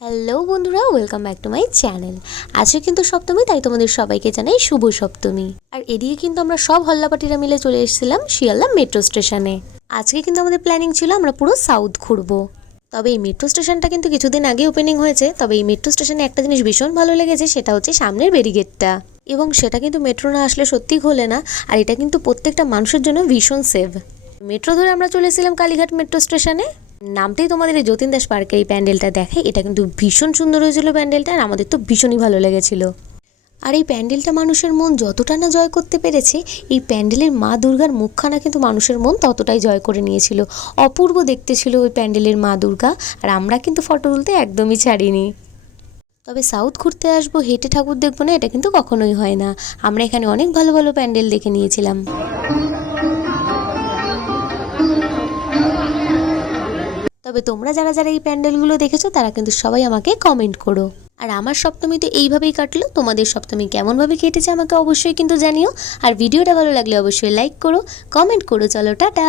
Hello বন্ধুরা, welcome back to my channel. আজকে কিন্তু সপ্তমী, তাই তোমাদের সবাইকে জানাই শুভ সপ্তমী। আর এদিকে কিন্তু আমরা সব হল্লাপাটিরা মিলে চলে এসেছিলাম শিয়ালদা মেট্রো স্টেশনে। আজকে কিন্তু আমাদের প্ল্যানিং ছিল আমরা পুরো সাউথ ঘুরবো। তবে এই মেট্রো স্টেশনটা কিন্তু কিছুদিন আগে ওপেনিং হয়েছে। তবে এই মেট্রো স্টেশনে একটা জিনিস ভীষণ ভালো লেগেছে, সেটা হচ্ছে সামনের ব্যারিকেডটা। এবং সেটা কিন্তু মেট্রো না আসলে সত্যিই খোলে না। আর এটা কিন্তু প্রত্যেকটা মানুষের জন্য ভীষণ সেভ। মেট্রো ধরে আমরা চলে এসেছিলাম কালীঘাট মেট্রো স্টেশনে। নামতেই তোমাদের এই যতীন দাস পার্কের এই প্যান্ডেলটা দেখে, এটা কিন্তু ভীষণ সুন্দর হয়েছিল প্যান্ডেলটা, আর আমাদের তো ভীষণই ভালো লেগেছিল। আর এই প্যান্ডেলটা মানুষের মন যতটা না জয় করতে পেরেছে, এই প্যান্ডেলের মা দুর্গার মুখখানা কিন্তু মানুষের মন ততটাই জয় করে নিয়েছিল। অপূর্ব দেখতে ছিল ওই প্যান্ডেলের মা দুর্গা। আর আমরা কিন্তু ফটো তুলতে একদমই ছাড়িনি। তবে সাউথ ঘুরতে আসবো, হেঁটে ঠাকুর দেখবো না, এটা কিন্তু কখনোই হয় না। আমরা এখানে অনেক ভালো ভালো প্যান্ডেল দেখে নিয়েছিলাম। তবে তোমরা যারা যারা এই প্যান্ডেলগুলো দেখেছো তারা কিন্তু সবাই আমাকে কমেন্ট করো। আর আমার সপ্তমী তো এইভাবেই কাটলো। তোমাদের সপ্তমী কেমনভাবে কেটেছে আমাকে অবশ্যই কিন্তু জানিও। আর ভিডিওটা ভালো লাগলে অবশ্যই লাইক করো, কমেন্ট করো। চলো টাটা।